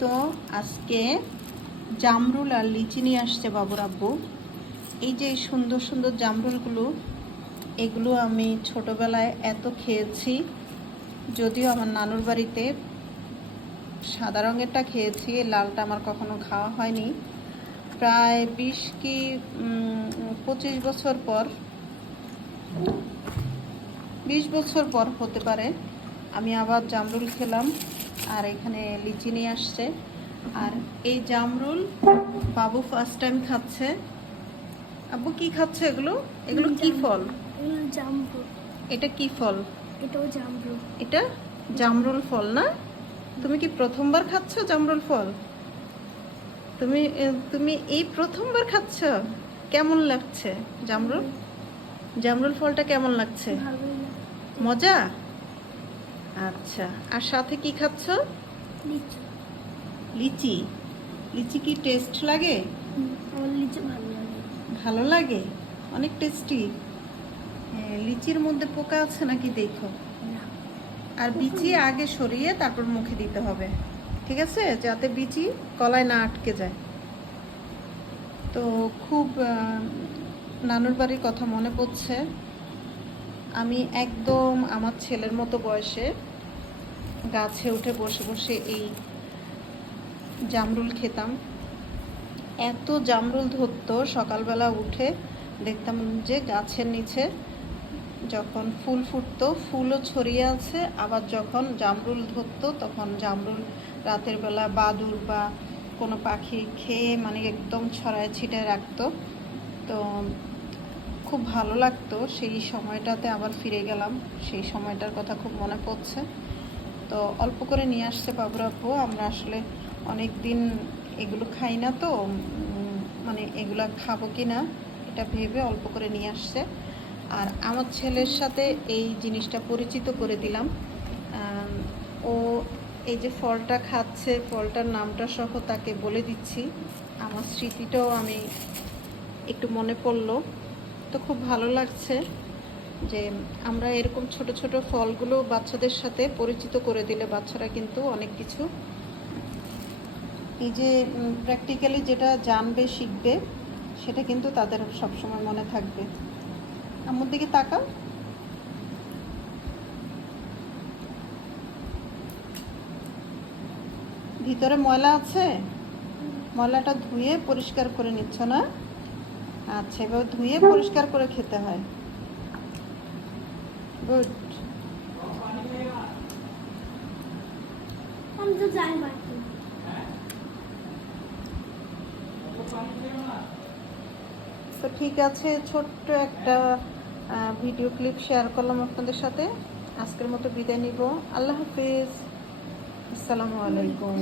তো আজকে জামরুল আর লিচি নিয়ে আসছে বাবুর আব্বু। এই যে সুন্দর সুন্দর জামরুলগুলো, এগুলো আমি ছোটবেলায় এত খেয়েছি। যদিও আমার নানুর বাড়িতে সাদা রঙেরটা খেয়েছি, লালটা আমার কখনো খাওয়া হয়নি। প্রায় 20 কি 25 বছর পর, 20 বছর পর হতে পারে আমি আবার জামরুল খেলাম। আর এখানে লিচি নিয়ে আসছে। আর এই জামরুল বাবু ফার্স্ট টাইম খাচ্ছে। আব্বু কি খাচ্ছে এগুলো? এগুলো কি ফল? জামরুল। এটা কি ফল? এটাও জামরুল। এটা জামরুল ফল না? তুমি কি প্রথমবার খাচ্ছ জামরুল ফল? তুমি তুমি এই প্রথমবার খাচ্ছ? কেমন লাগছে জামরুল? জামরুল ফলটা কেমন লাগছে? মজা? আচ্ছা, আর সাথে কি খাচ্ছ? লিচু। লিচি। লিচি কি টেস্ট লাগে? আমার লিচু ভালো লাগে। ভালো লাগে, অনেক টেস্টি। লিচির মধ্যে পোকা আছে নাকি দেখো। আর বিচি আগে সরিয়ে তারপর মুখে দিতে হবে, ঠিক আছে, যাতে বিচি গলায় না আটকে যায়। তো খুব নানুর বাড়ির কথা মনে পড়ছে। আমি একদম আমার ছেলের মতো বয়সে গাছে উঠে বসে বসে এই জামরুল খেতাম। এত জামরুল ধরতো, সকালবেলা উঠে দেখতাম যে গাছের নিচে যখন ফুল ফুটতো, ফুলও ছড়িয়ে আছে, আবার যখন জামরুল ধরতো তখন জামরুল রাতের বেলা বাদুড় বা কোনো পাখি খেয়ে মানে একদম ছড়ায় ছিটায় রাখতো। তো খুব ভালো লাগতো সেই সময়টাতে, আবার ফিরে গেলাম। সেই সময়টার কথা খুব মনে পড়ছে। তো অল্প করে নিয়ে আসছে বাবুর আব্বু। আমরা আসলে অনেক দিন এগুলো খাই না, তো মানে এগুলা খাবো কি না এটা ভেবে অল্প করে নিয়ে আসছে। আর আমার ছেলের সাথে এই জিনিসটা পরিচিত করে দিলাম। ও এই যে ফলটা খাচ্ছে, ফলটার নামটা সহ তাকে বলে দিচ্ছি। আমার স্মৃতিটাও আমি একটু মনে পড়লো। তো খুব ভালো লাগছে যে আমরা এরকম ছোট ছোট ফলগুলো বাচ্চাদের সাথে পরিচিত করে দিলে বাচ্চারা কিন্তু অনেক কিছু এই যে প্র্যাকটিক্যালি যেটা জানবে শিখবে, সেটা কিন্তু তাদের সবসময় মনে থাকবে। আমার দিকে তাকাও। ভিতরে ময়লা আছে, ময়লাটা ধুয়ে পরিষ্কার করে নিচ্ছ না? আচ্ছা, এবার ধুয়ে পরিষ্কার করে খেতে হয়। গুড। আমি তো যাই না। তো ঠিক আছে, ছোট্ট একটা ভিডিও ক্লিপ শেয়ার করলাম আপনাদের সাথে। আজকের মতো বিদায় নিব। আল্লাহ হাফিজ, আসসালামু আলাইকুম।